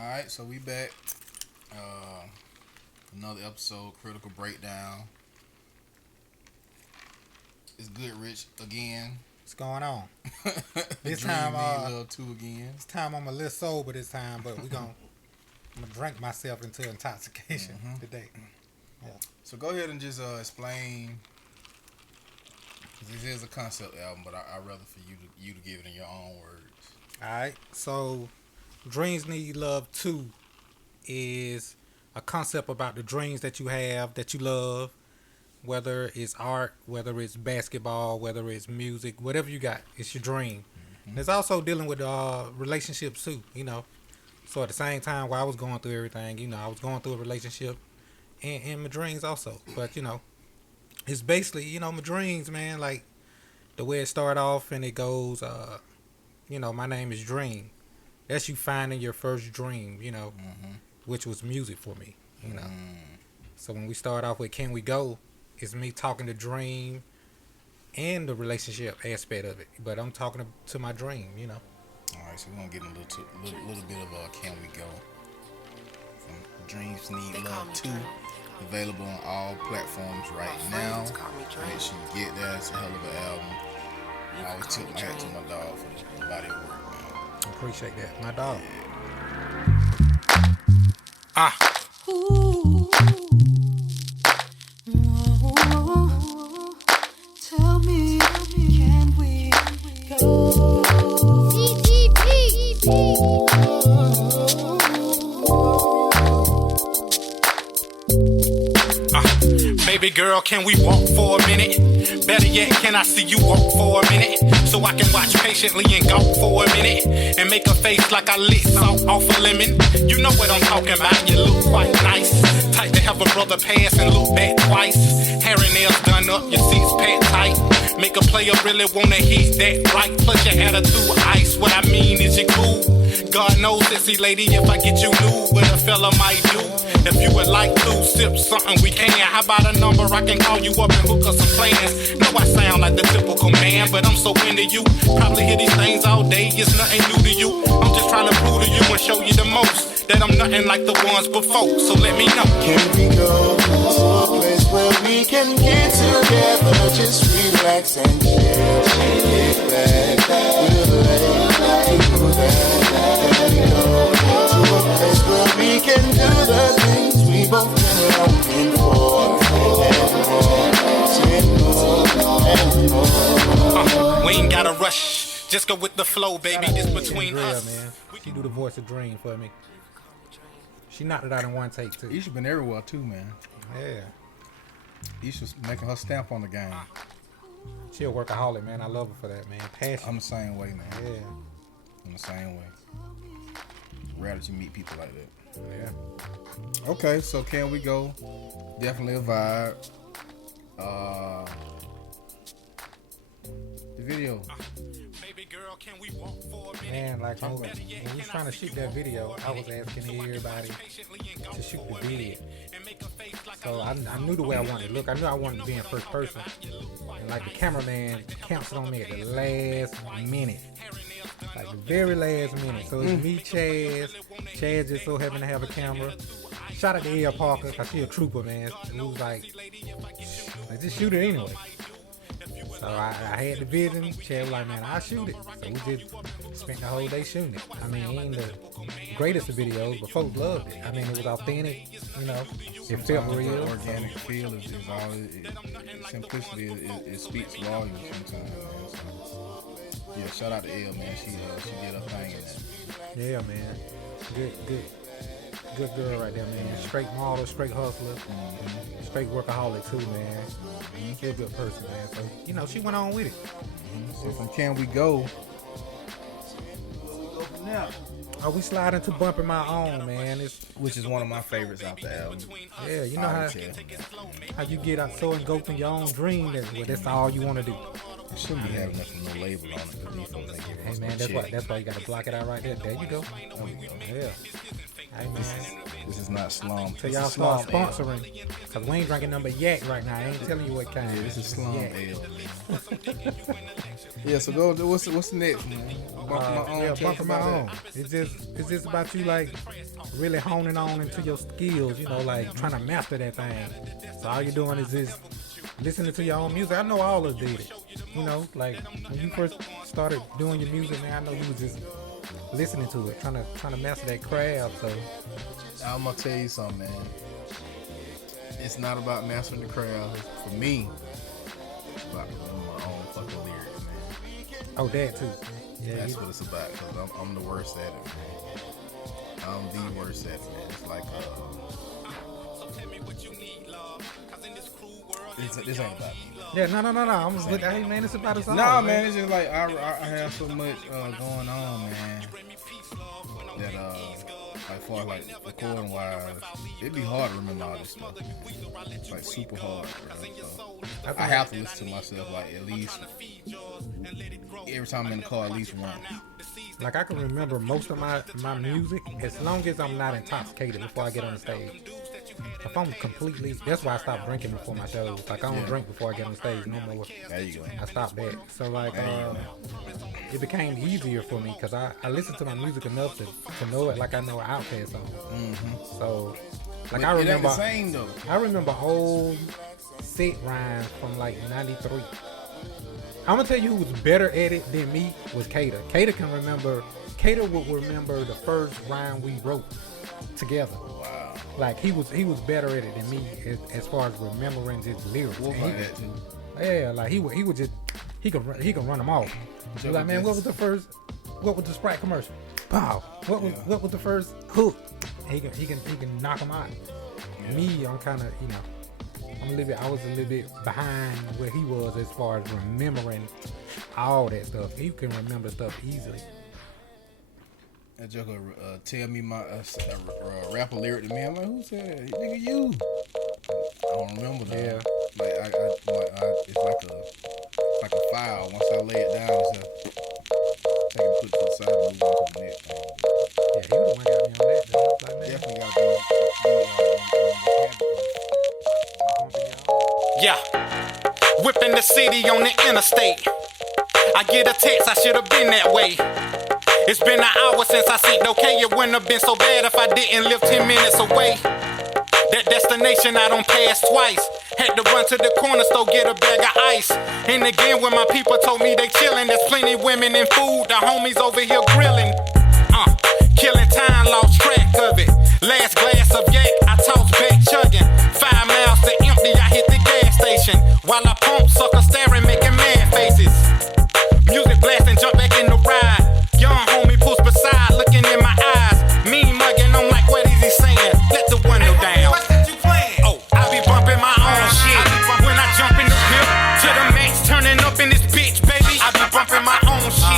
Alright, so we back. Another episode, Critical Breakdown. It's good, Rich, again. What's going on? This Dream time, Me Love 2 again. this time I'm a little sober this time, but I'm gonna drink myself into intoxication today. Yeah. So go ahead and just explain. This is a concept album, but I'd rather for you to give it in your own words. Alright, so Dreams Need Love 2 is a concept about the dreams that you have, that you love, whether it's art, whether it's basketball, whether it's music, whatever you got, it's your dream. And it's also dealing with relationships too, you know. So at the same time while I was going through everything, you know, I was going through a relationship and my dreams also. But, you know, it's basically, you know, my dreams, man, like the way it started off and it goes, you know, my name is Dream. That's you finding your first dream, you know, which was music for me, you know. So when we start off with Can We Go, it's me talking to Dream and the relationship aspect of it. But I'm talking to my dream, you know. Alright, so we're going to get a little bit of Can We Go from Dreams Need Love 2. Available on all platforms right now. Make sure you get that. It's a hell of an album. I always tip my hat to my dog for the body of work, man. I appreciate that. My dog. Ooh. Whoa. Tell me, can we go? Baby girl, can we walk for a minute? Better yet, can I see you walk for a minute? So I can watch patiently and go for a minute and make a face like I lit salt off a lemon. You know what I'm talking about, you look quite nice. Type to have a brother pass and look back twice. Hair and nails done up, your seats packed tight. Make a player really wanna hit that right. Plus your attitude ice, what I mean is you cool. God knows, sissy lady, if I get you new, what a fella might do. If you would like to sip something, we can. How about a number? I can call you up and hook up some plans. Know I sound like the typical man, but I'm so into you. Probably hear these things all day, it's nothing new to you. I'm just trying to prove to you and show you the most that I'm nothing like the ones before, so let me know. Can we go to a place where we can get together? Just relax and chill. Kick back, relax, do that. Can we go to a place where we can do the things we both been longing for? And more. We ain't gotta rush, just go with the flow, baby. This between Drill, us. man. She do the voice of Dream for me. She knocked it out in one take too. Isha been everywhere too, man. Yeah. Isha's making her stamp on the game. She a workaholic, man. I love her for that, man. Passion. I'm the same way, man. Yeah. I'm the same way. Rare that you meet people like that. Yeah. Okay, so Can We Go? Definitely a vibe. The video. Baby girl, can we walk for a minute? Man, like when we was trying to shoot that video, I was asking everybody to shoot the video. So I knew the way I wanted to look. I knew I wanted to be in first person. And like the cameraman canceled on me at the last minute. Like the very last minute. So it's me, Chaz. Chaz just so happened to have a camera. Shout out to L. Parker, cause she a trooper, man. He was like, just shoot it anyway. So I had the vision. Chad was like, man, I'll shoot it. So we just spent the whole day shooting it. I mean, it ain't the greatest of videos, but folks loved it. I mean, it was authentic, you know. It felt real. The organic feel is all. Simplicity, it speaks volumes sometimes, man. So, yeah, shout out to Elle, man. She did her thing in that. Yeah, man. Good girl right there, man. Straight model, straight hustler, straight workaholic too, man. She's a good person, man. So, you know, she went on with it. So from Can We Go? Go from there. Oh, we slide into Bumping My Own, man. Which is one of my favorites out the album. Yeah, you know how you get out so engulfed in your own dream that's all you want to do. You shouldn't be having nothing, no label on it, because these folks ain't giving Hey us man, no that's check. why you gotta block it out right there. There you go. Yeah. Hey man. This is not Slum. Till This y'all is start Slum Ale. sponsoring. Cause we ain't drinking nothing but yak right now. I ain't telling you what kind. Yeah, this is Slum Yak. Ale. Yeah, so go. What's the next one? Bumping my own. Yeah, Tell us bumping my about own. It's just about you like really honing on into your skills, you know, like trying to master that thing. So all you're doing is just listening to your own music. I know all of us did it. You know, like when you first started doing your music, man, I know you was just listening to it, trying to master that craft. So I'm gonna tell you something, man. It's not about mastering the craft. For me, it's about my own fucking lyrics, man. oh, that too. Yeah, That's what it's about. Cause I'm the worst at it, man. I'm the worst at it, man. It's like this ain't about me. yeah, no. I'm just looking. Hey, man, it's about us all. Nah, man, it's just like I have so much going on, man. That like far like recording wise, it'd be hard to remember all this stuff. It's like super hard, bro. So I have to listen to myself like at least every time I'm in the car at least once. Like I can remember most of my music as long as I'm not intoxicated before I get on the stage. If I'm completely, that's why I stopped drinking before my shows. Like I don't drink before I get on stage no more. There you go. I stopped that. So like it became easier for me because I listen to my music enough to know it like I know an Outkast song. Mm-hmm. So like But I it ain't remember the same though. I remember old set rhymes from like '93. I'm gonna tell you who was better at it than me was Kater. Kater would remember the first rhyme we wrote together. Wow. Like he was better at it than me as far as remembering his lyrics. We'll And find he- that too. yeah, like he would just he could run them off. He was like, man, what was the Sprite commercial? Pow. What was the first hook? He can knock them out. Yeah. Me, I'm kind of, you know, I was a little bit behind where he was as far as remembering all that stuff. He can remember stuff easily. That joker tell me my rapper lyric to me. I'm like, who said that? Nigga, you. I don't remember that. Yeah. Like it's like a file. Once I lay it down, so take it, put it to the side, and move on to the next thing. Yeah, he was the one got me on that. Though. I was like, man, Definitely gotta be Yeah, whipping the city on the interstate. I get a text, I should have been that way. It's been an hour since I seen okay, it wouldn't have been so bad if I didn't live 10 minutes away. That destination I don't pass twice. Had to run to the corner store, get a bag of ice. And again, when my people told me they chillin', there's plenty women and food, the homies over here grillin'. Killing time, lost track of it. Last glass of yak, I toss back chugging. 5 miles to empty, I hit the gas station. While I pump, sucker staring, making mad faces. Music blasting, jump back in the ride. Young homie pulls beside, looking in my eyes. Me mugging, I'm like, what is he saying? Let the window down. Oh, I be bumping my own shit. When I jump in the whip, to the max, turning up in this bitch, baby. I be bumping my own shit.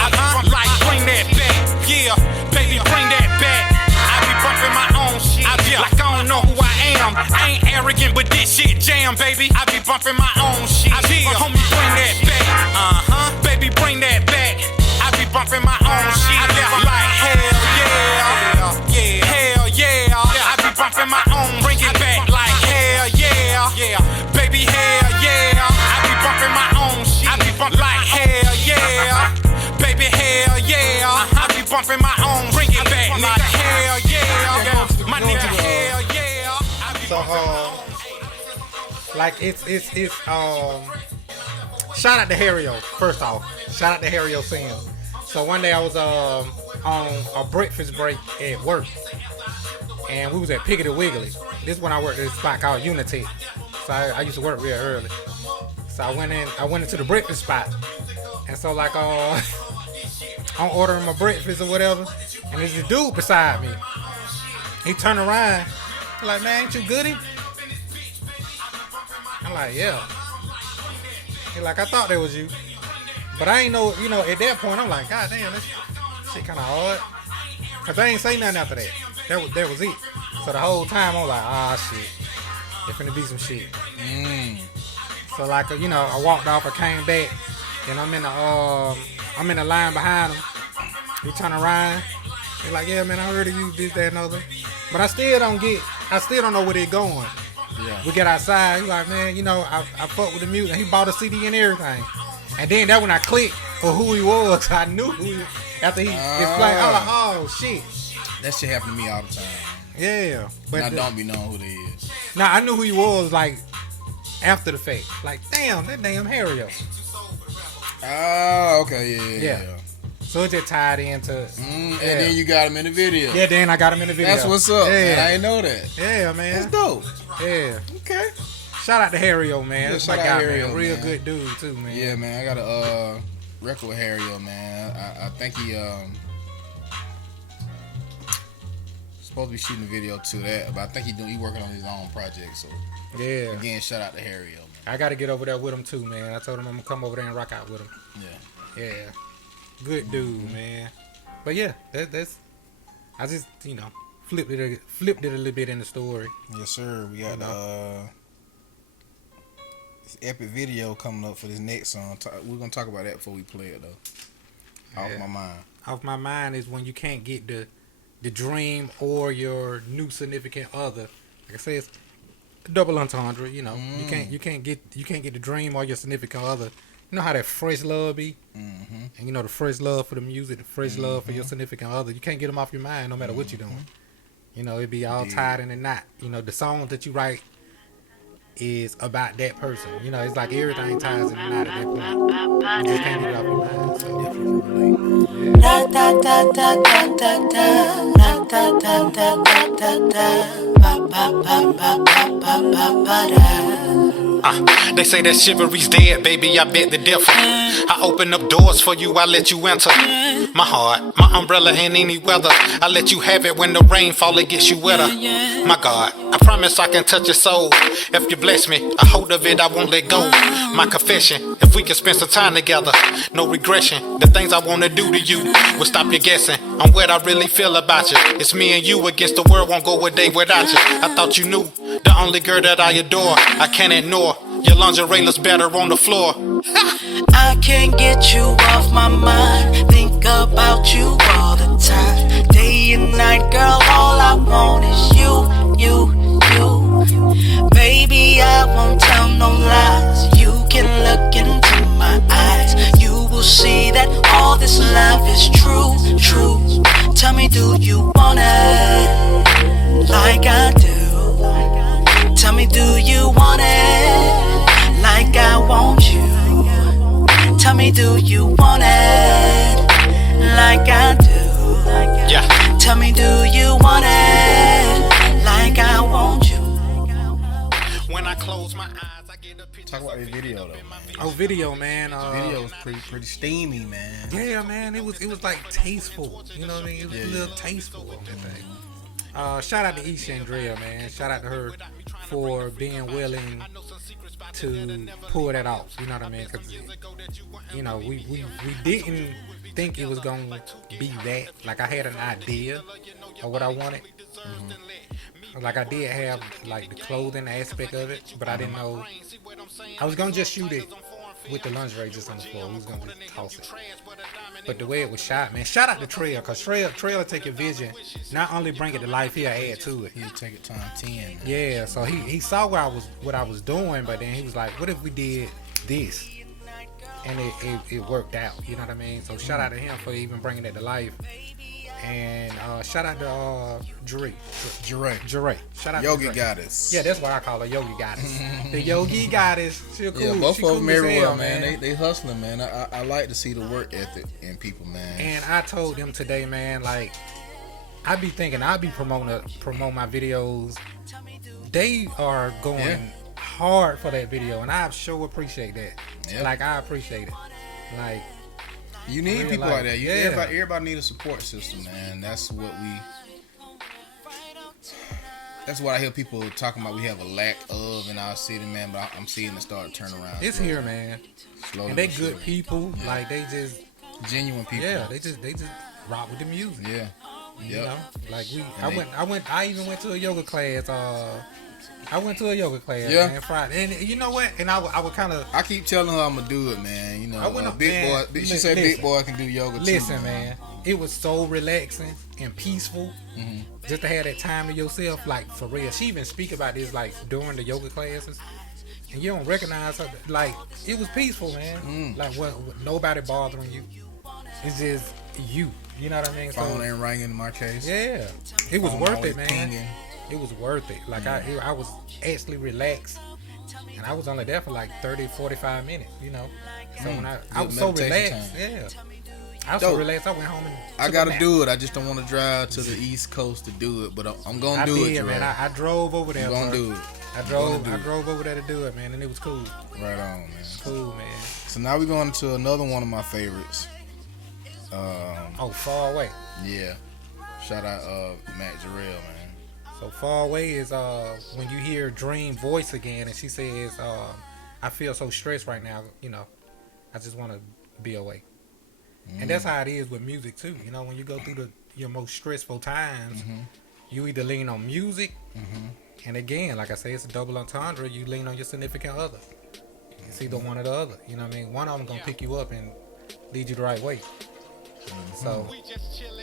Like, bring that back. Yeah, baby, bring that back. I be bumping my own shit. Like, I don't know who I am. I ain't arrogant, but this shit jam, baby. I be bumping my own shit. Yeah, homie, bring that back. Baby, bring that back. I be bumping my own shit. Like, hell yeah. Yeah, hell yeah. I be bumping my own. Bring it back. Like, hell yeah. Yeah, baby, hell yeah. I be bumping my own shit. I be bumping like, hell yeah. Baby, hell yeah. I be bumping my own. Bring it back. Like, hell yeah. My nigga, hell yeah. I be So like it's shout out to Harrio, first off. Shout out to Harrio Sims. So one day I was on a breakfast break at work, and we was at Piggly Wiggly. This is when I worked at this spot called Unity. So I used to work real early. So I went into the breakfast spot, and so like I'm ordering my breakfast or whatever, and there's a dude beside me. He turned around, like, man, ain't you Goodie? I'm like, yeah. He like, I thought that was you. But I ain't know, at that point, I'm like, God damn, this shit kind of hard. Because I ain't say nothing after that. That was it. So the whole time, I'm like, shit. There finna be some shit. So like, I walked off, I came back. Then I'm in the line behind him. He turned around. He like, yeah, man, I heard of you, this, that, and other. But I still don't know where they're going. Yeah. We get outside, he like, man, you know, I fuck with the music. He bought a CD and everything. And then that when I clicked for who he was, I knew who he, after he explained, I was like, oh shit. That shit happen to me all the time. Yeah. But And I don't be knowing who they is. Now I knew who he was like after the fact. Like, damn, that damn Harry. Oh, okay, yeah. So it just tied into And then you got him in the video. Yeah, then I got him in the video. That's what's up, Yeah. man. I didn't know that. Yeah, man. That's dope. Yeah. Okay. Shout out to Harry-O, man. Yeah, That's my shout out guy, Harry-O, man. Real man. good dude, too, man. Yeah, man. I got a record with Harry-O, man. I think he supposed to be shooting a video to that, but I think he working on his own project. So Yeah. again, shout out to Harry-O, man. I got to get over there with him, too, man. I told him I'm going to come over there and rock out with him. Yeah. Yeah. Good dude, man. But yeah, that's I just, you know, flipped it a little bit in the story. Yes, sir. We got this epic video coming up for this next song. We're gonna talk about that before we play it though. Off Yeah. my mind. Off my mind is when you can't get the dream or your new significant other. Like I said, it's double entendre. You know, you can't get the dream or your significant other. You know how that fresh love be, and you know the fresh love for the music, the fresh love for your significant other. You can't get them off your mind no matter what you're doing. You know, it be all tied in a knot. You know, the song that you write is about that person. You know, it's like everything ties in a knot at that point. You just can't get it off your mind. So definitely relate. Da da da da da da da da da da da da da ba ba ba ba ba ba ba ba da. They say that chivalry's dead, baby, I bet the different. I open up doors for you, I let you enter. My heart, my umbrella in any weather. I let you have it when the rain fall, it gets you wetter. My God, I promise I can touch your soul. If you bless me, a hold of it, I won't let go. My confession, if we can spend some time together, no regression. The things I wanna do to you will stop you guessing on what I really feel about you. It's me and you against the world, won't go a day without you. I thought you knew, the only girl that I adore, I can't ignore. Your lingerie looks better on the floor. I can't get you off my mind. Think about you all the time. Day and night, girl, all I want is you. Baby, I won't tell no lies. You can look into my eyes. You will see that all this love is true. Tell me, do you want it like I do? Tell me, do you want it like I want you? Tell me, do you want it like I do? Yeah. Tell me, do you want it like I want you? When I close my eyes, I get a picture. Talk about this video though, man. Oh, video, man. Video was pretty steamy, man. Yeah, man. It was like tasteful. You know what I mean? It was a little tasteful on that thing. Shout out to Isha Andrea, man. Shout out to her for being willing to pull that off. You know what I mean? Because, you know, we didn't think it was going to be that. Like, I had an idea of what I wanted. Like, I did have, like, the clothing aspect of it, but I didn't know. I was going to just shoot it with the lingerie just on the floor. We was going to just toss it. But the way it was shot, man, shout out to Trail, because Trail will take your vision, not only bring it to life, he'll add to it. He'll take it times 10. Man. Yeah, so he saw what I was doing, but then he was like, what if we did this? And it worked out, you know what I mean? So shout out to him for even bringing it to life. And shout out to Jure. Shout out Yogi to Jure. Goddess. Yeah, that's what I call her, Yogi Goddess. The Yogi Goddess. She cool. Yeah, both she of cool them as everywhere, hell, man. They hustling, man. I like to see the work ethic in people, man. And I told them today, man, like, I be thinking I be promote my videos. They are going hard for that video, and I sure appreciate that. Yep. Like, I appreciate it. Like, You need real people life. like that. Yeah. Everybody need a support system, man. That's what I hear people talking about. We have a lack of in our city, man. But I'm seeing it start to turn around. it's slowly. here, man. Slowly And they but good surely. people. Like, they just, Genuine people. yeah, they just rock with the music. Yeah. You Yep. know, like And I even went to a yoga class I went to a yoga class, Yeah. man, Friday. And you know what? And I would kind of... I keep telling her I'm gonna do it, man. You know, I went up, big man. boy. She said Listen. big boy can do yoga too. Listen, man. It was so relaxing and peaceful. Just to have that time to yourself, like, for real. She even speak about this, like, during the yoga classes. And you don't recognize her. Like, it was peaceful, man. Like, what, nobody bothering you. It's just you. You know what I mean? Phone ain't ringing in my case. Yeah. It was Phone worth always it, man. pinging. It was worth it. Like, I was actually relaxed. And I was only there for like 30, 45 minutes, you know. So when I was so meditation relaxed. time. Yeah. I was Dope. so relaxed, I went home and I took a gotta nap. do it. I just don't want to drive to the East Coast to do it, but I'm gonna do it, man. Jerome. I drove over there. I'm gonna bro. do it. I drove over there to do it, man, and it was cool. Right on, man. Cool, man. So now we're going to another one of my favorites. Far Away. Yeah. Shout out Matt Jarrell, man. So Far Away is when you hear Dream voice again, and she says, "I feel so stressed right now. You know, I just want to be away." And that's how it is with music too. You know, when you go through your most stressful times, you either lean on music, and again, like I say, it's a double entendre. You lean on your significant other. It's either one or the other. You know what I mean? One of them gonna pick you up and lead you the right way. So,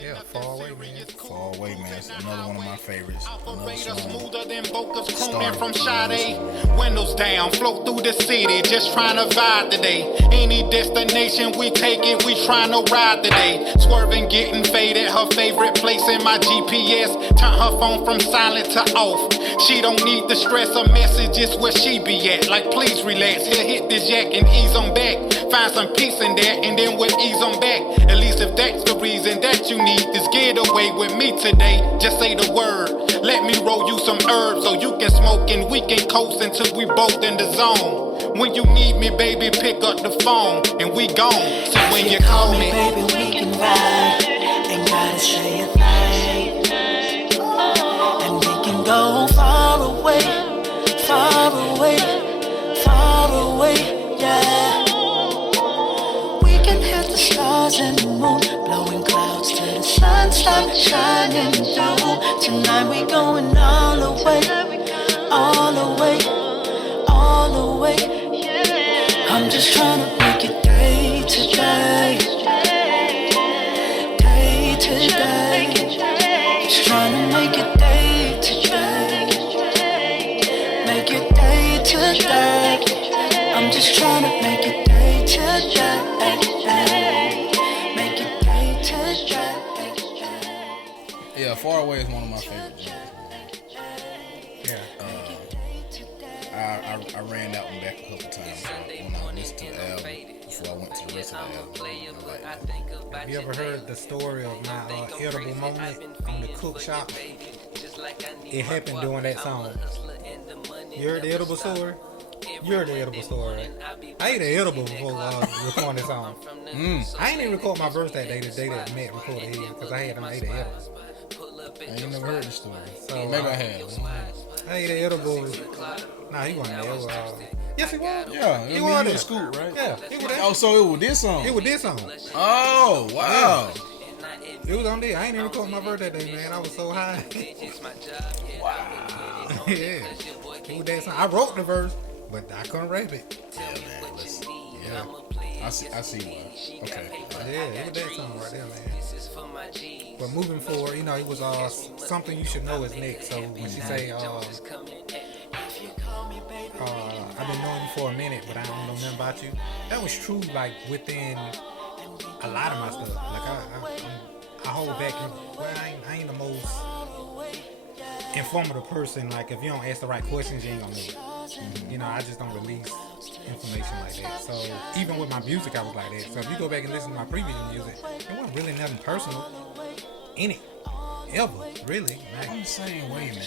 yeah, Far Away, man. Far Away, man. It's another one of my favorites. Another Operator song. smoother than vocals Star. crooning from Sade. Windows down, float through the city, just trying to vibe today. Any destination we take it, we trying to ride today. Swerving, getting faded, her favorite place in my GPS. Turn her phone from silent to off. She don't need the stress of messages where she be at. Like, please relax, here, hit this yak and ease on back. Find some peace in there and then we'll ease on back. At least if that's the reason that you need this get away with me today, just say the word. Let me roll you some herbs so you can smoke and we can coast until we both in the zone. When you need me, baby, pick up the phone and we gone. So when you call me, baby, we can ride. Ain't gotta say a thing. And we can go far away, far away, far away, yeah. We can hit the stars and the moon, blowing clouds till the sun starts shining through. Tonight we going all the way, all the way, all the way. I'm just trying to make it day to day, day to day. Just trying to make it day to day, make it day to day. I'm just trying to make it day to day, make it day to day. Yeah, Far Away is one of my favorite songs. Yeah. I ran that one back a couple times when I listened to the album before I went to the rest of the album. I like that. Have you ever heard the story of my edible moment on the cook shop? It happened during that song. You heard the edible story? You heard the edible story, right? I ate an edible before recording this song. I ain't even record my verse that day, the day that Matt recorded his, because I ate an edible. I ain't never heard the story. So, Maybe I have. I ate an edible. Nah, he wasn't there. It was, yes, he was. Yeah, He he was was there. the scoop, right? Yeah, he was there. Oh, so it was this song? It was this song. Oh, wow. It was on there. I ain't even record my verse that day, man. I was so high. Wow. Yeah. It was that song. I wrote the verse, but I couldn't rap it. Yeah, man. Yeah. I see why. Okay. Yeah, it was that song right there, man. But moving forward, you know, it was something you should know is next. So when she say, I've been knowing you for a minute, but I don't know nothing about you. That was true, like within a lot of my stuff. Like I hold back. Well, I ain't the most informative person. Like if you don't ask the right questions, you ain't gonna know it. You know, I just don't release information like that. So even with my music, I was like that. So if you go back and listen to my previous music, it wasn't really nothing personal in it, ever, really. Like, I'm the same way, man.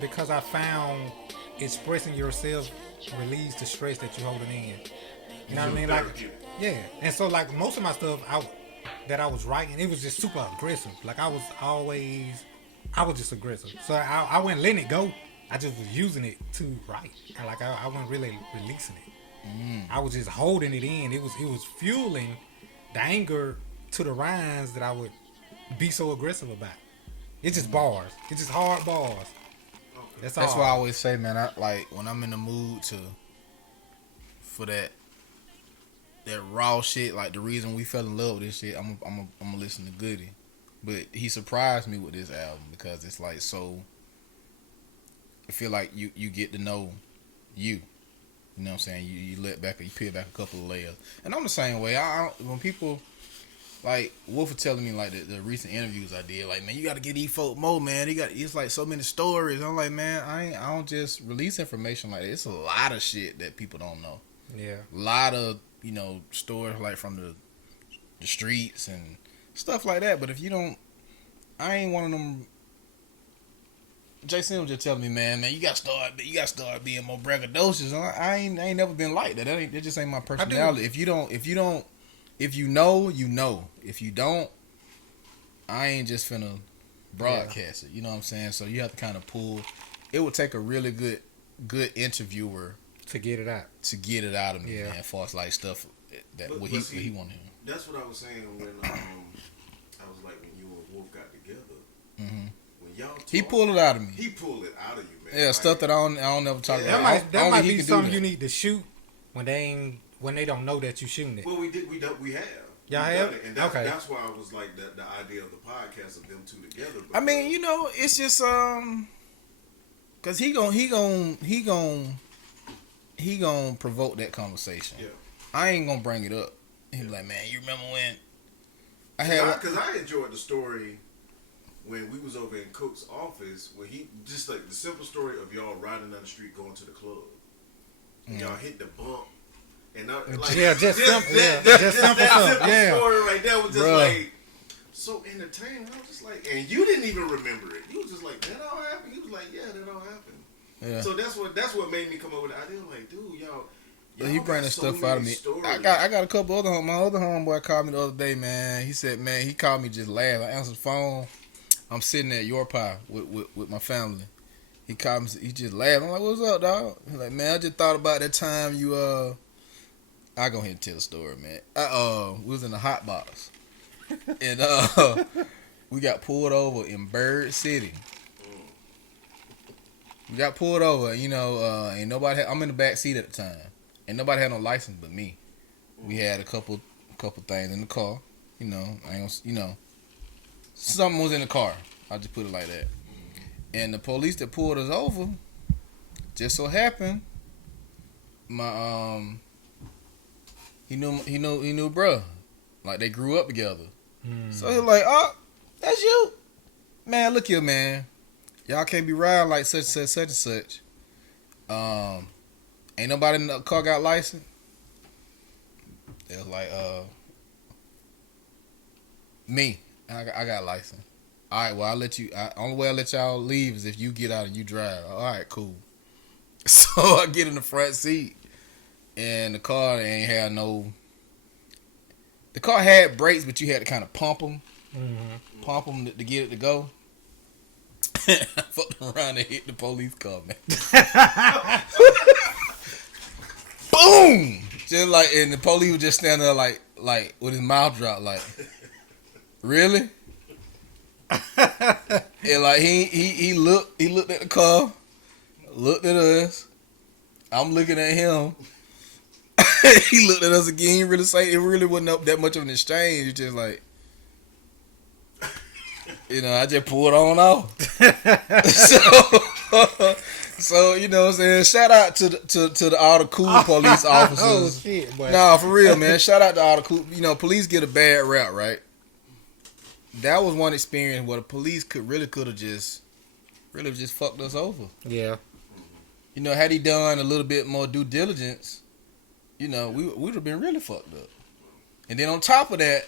because I found expressing yourself relieves the stress that you're holding in. You know what I mean? Like, yeah. And so, like, most of my stuff, that I was writing, it was just super aggressive. Like I was just aggressive. So I wasn't letting it go. I just was using it to write. And like I wasn't really releasing it. I was just holding it in. It was fueling the anger to the rhymes that I would be so aggressive about. It's just bars. It's just hard bars. That's why I always say, man, I like when I'm in the mood for that raw shit. Like the reason we fell in love with this shit, I'm gonna listen to Goodie. But he surprised me with this album because it's like so. I feel like you get to know you. You know what I'm saying? You peel back a couple of layers. And I'm the same way. When people like Wolf was telling me like the recent interviews I did, like, man, you got to get these folk more, man. It's like so many stories. I'm like, man, I don't just release information like that. It's a lot of shit that people don't know. Yeah. A lot of stories like from the streets and stuff like that. But if you don't, I ain't one of them. Jason was just telling me, man, you gotta start being more braggadocious. I ain't never been like that. That just ain't my personality. If you know, you know. If you don't, I ain't just finna broadcast it. You know what I'm saying? So you have to kind of pull. It would take a really good interviewer to get it out. Of me, man. As far as like stuff that what he wanted. That's what I was saying when I was like when you and Wolf got together. Mm-hmm. Y'all talk, he pulled it out of me. He pulled it out of you, man. Yeah, like, stuff that I don't never talk about. That might be something you need to shoot when they don't know that you shooting it. Well, we have. Y'all have? And that's why I was like the idea of the podcast of them two together. I mean, it's just cause he gon' provoke that conversation. Yeah. I ain't gonna bring it up. He be like, man, you remember when because I enjoyed the story. When we was over in Cook's office, where he just like the simple story of y'all riding down the street going to the club, and y'all hit the bump, and just simple story right there was just like so entertaining. I was just like, and you didn't even remember it. You was just like, that all happened. He was like, yeah, that all happened. Yeah. So that's what made me come up with the idea. Like, dude, y'all he bring that stuff out of me. Stories. I got a couple my other homeboy called me the other day, man. He said, man, he called me just laugh. I answered the phone. I'm sitting at your pie with my family. He called me. He just laughed. I'm like, "What's up, dog?" He's like, "Man, I just thought about that time you I go ahead and tell the story, man. We was in the hot box, and we got pulled over in Bird City. We got pulled over. Ain't nobody. I'm in the back seat at the time. Ain't nobody had no license but me. We had a couple things in the car. Something was in the car. I'll just put it like that. And the police that pulled us over, just so happened, my he knew bruh. Like they grew up together. So he was like, oh, that's you. Man, look here, man. Y'all can't be riding like such and such. Ain't nobody in the car got license. It was like, me. I got license. All right, well, I'll let you. Only way I let y'all leave is if you get out and you drive. All right, cool. So I get in the front seat, and the car ain't had no. The car had brakes, but you had to kind of pump them, to get it to go. I fucked around and hit the police car, man. Boom! Just like, and the police was just standing there like with his mouth dropped, like. Really? And like he looked at the car, looked at us. I'm looking at him. He looked at us again. He really say it really wasn't up that much of an exchange. It's just like, I just pulled on off. So what I'm saying, shout out to all the cool police officers. Oh shit, boy. Nah, for real, man. Shout out to all the cool. Police get a bad rap, right? That was one experience where the police could have just fucked us over. Yeah. Had he done a little bit more due diligence, we would have been really fucked up. And then on top of that,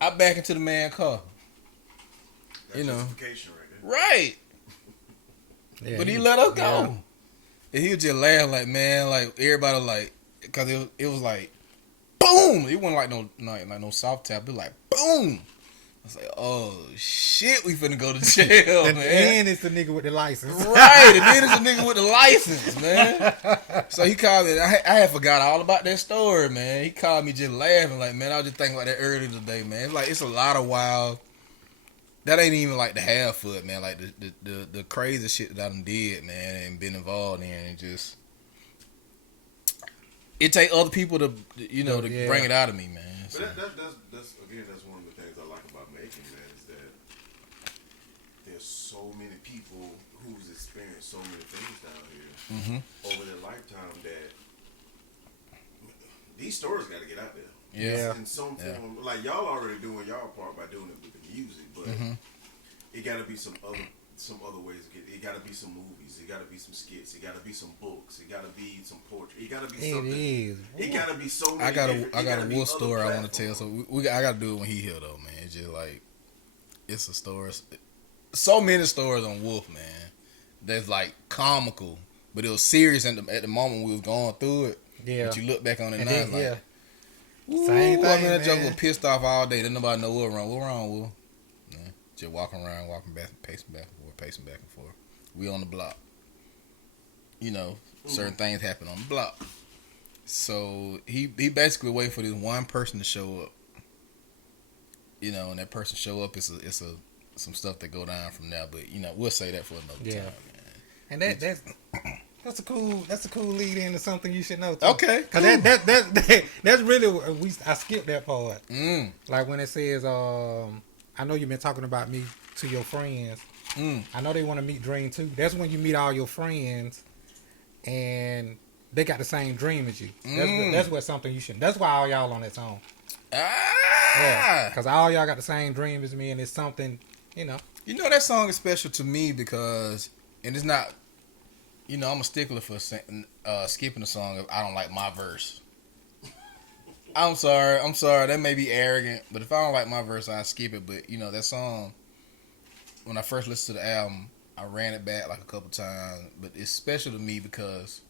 I back into the man's car. That's justification right there. Right. Yeah, but he let us go. And he was just laughing like, man, like everybody like, because it was like, boom. It wasn't like no soft tap. It was like boom. I was like, oh shit, we finna go to jail, man. And it's the nigga with the license. Right, and then it's the nigga with the license, man. So he called me. I had forgot all about that story, man. He called me just laughing, like, man, I was just thinking about that earlier today, man. It's like, it's a lot of wild. That ain't even like the half foot, man. Like the crazy shit that I done did, man, and been involved in, and just it take other people to bring it out of me, man. So. But that's again, that's one of the things I like about making, man, is that there's so many people who's experienced so many things down here over their lifetime that these stories got to get out there. Yeah. In some form, like y'all already doing y'all part by doing it with the music, but it got to be some other ways to get it. It got to be some movies. It got to be some skits. It got to be some books. It got to be some poetry. It got to be something. It got to be so many. I got a wolf story I want to tell. So I got to do it when he here though, man. It's just like it's a story. So many stories on Wolf, man. That's like comical, but it was serious at the moment we was going through it. Yeah. But you look back on it now, it's like. Ooh, same thing, man. That joke was pissed off all day. Didn't nobody know what wrong. What wrong, Will? Yeah. Just walking around, pacing back and forth. We on the block. You know, certain things happen on the block. So he basically wait for this one person to show up. You know, and that person show up. It's some stuff that go down from there. But you know, we'll say that for another time, man. And that's a cool lead into something you should know too. Okay, cause that's really I skipped that part. Like when it says, I know you've been talking about me to your friends. I know they want to meet Dream too. That's when you meet all your friends, and they got the same dream as you. That's what something you should. That's why all y'all on that song. Yeah, cause all y'all got the same dream as me, and it's something, you know. You know that song is special to me because, and it's not. You know, I'm a stickler for skipping a song if I don't like my verse. I'm sorry. That may be arrogant, but if I don't like my verse, I skip it. But, you know, that song, when I first listened to the album, I ran it back like a couple times. But it's special to me because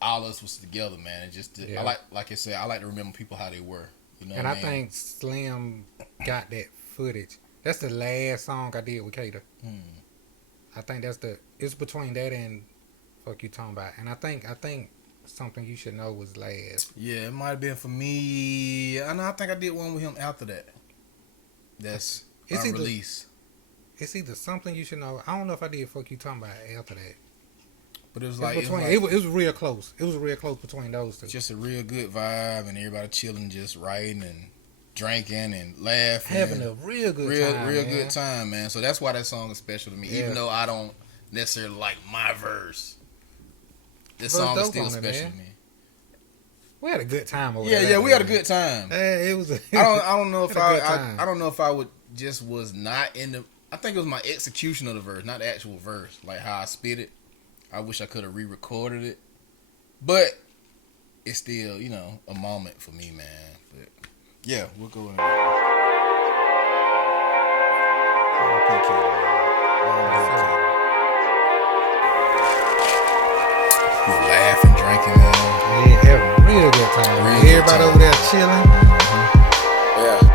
all of us was together, man. I like I said, I like to remember people how they were. You know and what I think Slim got that footage. That's the last song I did with Kater. I think it's between that and Fuck You Talking About. And I think Something You Should Know was last. Yeah, it might have been for me. I think I did one with him after that. That's unreleased. It's either Something You Should Know. I don't know if I did Fuck You Talking About after that. But it was it was real close. It was real close between those two. Just a real good vibe and everybody chilling, just writing and drinking and laughing, having a real good time, man. So that's why that song is special to me, even though I don't necessarily like my verse. This song is still special to me. We had a good time over there. Yeah, we had a good time. It was. I don't know if I don't know if I would just was not in the. I think it was my execution of the verse, not the actual verse, like how I spit it. I wish I could have re-recorded it, but it's still, you know, a moment for me, man. But yeah, we'll go in. We're laughing, drinking, man. Yeah, having a real good time. Everybody over there chilling. Yeah.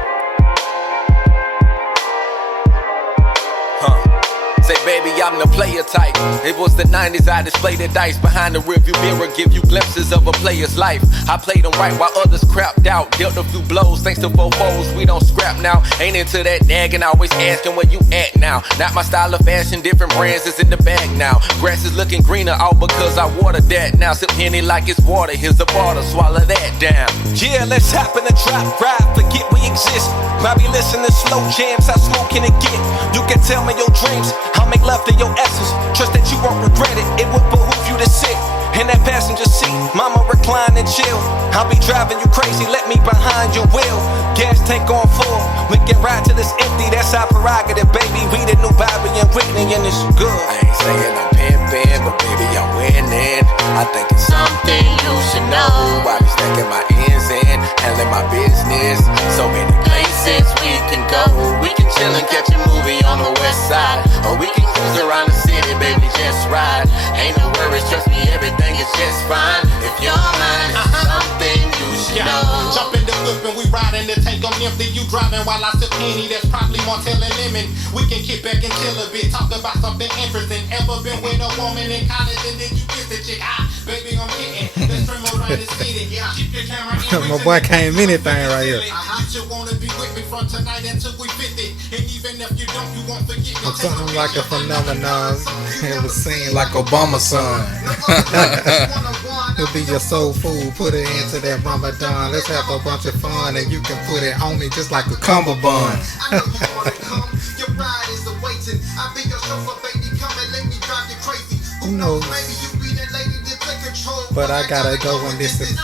Say, baby, I'm the player type. It was the 90s, I displayed the dice behind the rearview mirror, give you glimpses of a player's life. I played them right while others crapped out, dealt a few blows thanks to fofos. We don't scrap now, ain't into that nagging, always asking where you at now. Not my style of fashion, different brands is in the bag now. Grass is looking greener, all because I watered that now. Sip Henny like it's water, here's a bottle, swallow that down. Yeah, let's hop in the drop, ride, forget we exist. Probably listen to slow jams, how slow can it get? You can tell me your dreams, I'll make love to your essence. Trust that you won't regret it. It would behoove you to sit in that passenger seat. Mama recline and chill. I'll be driving you crazy. Let me behind your wheel. Gas tank on full. We can ride till it's empty. That's our prerogative, baby. We the new Bobby and Whitney, and it's good. I ain't saying I'm pimping, but baby I'm winning. I think it's something you should know. I be stacking my ends in, handling my business. So many places we can go. We can chill and catch a movie on the west side, or we can cruise around the city, baby. just ride. Ain't no worries, trust me, everything is just fine. If you're mine, it's something you should know. Jump in the whip and we riding the tank on empty. You driving while I sip Henny, that's probably more telling lemon. We can kick back and chill a bit, talk about something interesting. Ever been with a woman in college and then you kiss the chick? Baby, I'm getting. Let's trim around the city. Keep your camera in. My boy can't mean anything right here. You should wanna be with me from tonight until we 50. And even if you don't, you won't forget me. Something like a phenomenon. It was seen like Obama's son. it'll be your soul food. Put it into that Ramadan. Let's have a bunch of fun, and you can put it on me just like a combo bun. Who knows? But I gotta go when this is.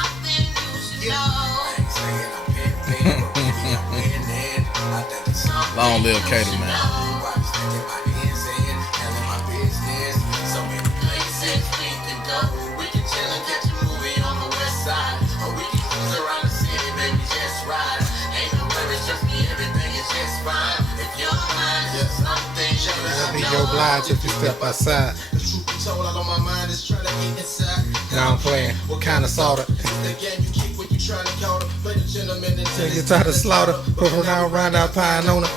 Long live Katie, man. I'll be your obliged if you step outside. Now I'm playing. What kind of sorta? Till you try to slaughter, put around our pine on it.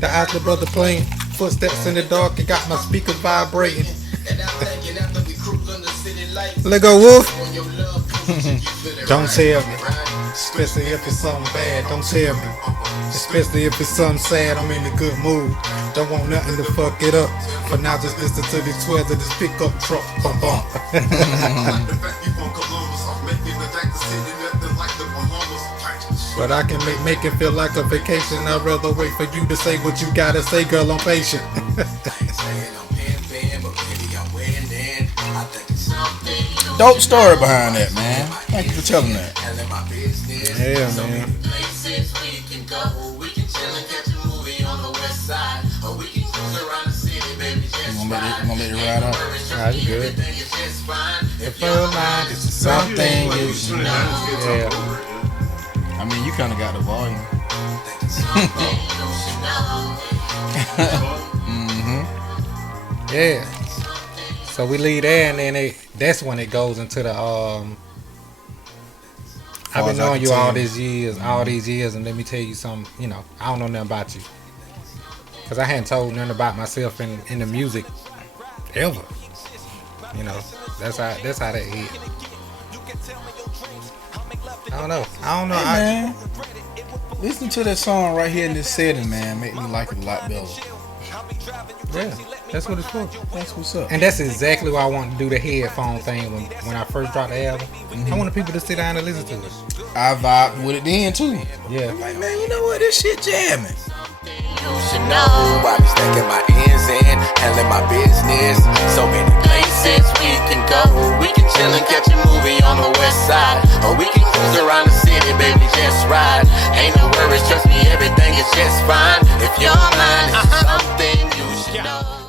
The Oscar brother playing. Footsteps in the dark and got my speakers vibrating. Let go, Wolf. Don't tell me. Especially if it's something bad, don't tell me. Especially if it's something sad, I'm in a good mood. Don't want nothing to fuck it up. For now, just listen to these 12 of this pickup truck. Bum bum. But I can make it feel like a vacation. I'd rather wait for you to say what you gotta say, girl. I'm patient. Dope story behind that, man. Thank you for telling that. Yeah, man. I'm gonna let it ride out. Nah, you good. If your mind is something you should know. Yeah. I mean, you kind of got the volume. Yeah. So we leave there, and then that's when it goes into the I've been knowing you all these years, and let me tell you something. You know, I don't know nothing about you, cause I hadn't told nothing about myself in the music ever. You know, that's how that is. I don't know. Hey, man, listen to that song right here in this setting, man. Make me like it a lot better. Yeah, that's what it's for. That's what's up. And that's exactly why I wanted to do the headphone thing when I first dropped the album. I wanted people to sit down and listen to it. I vibed with it then too. Yeah. Like, man, you know what? This shit jamming. You should know. I be stacking my ends in, handling my business. So many places we can go. We can chill and catch a movie on the west side, or we can cruise around the city, baby, just ride. Ain't no worries, trust me, everything is just fine. If you're mine, it's something you should know.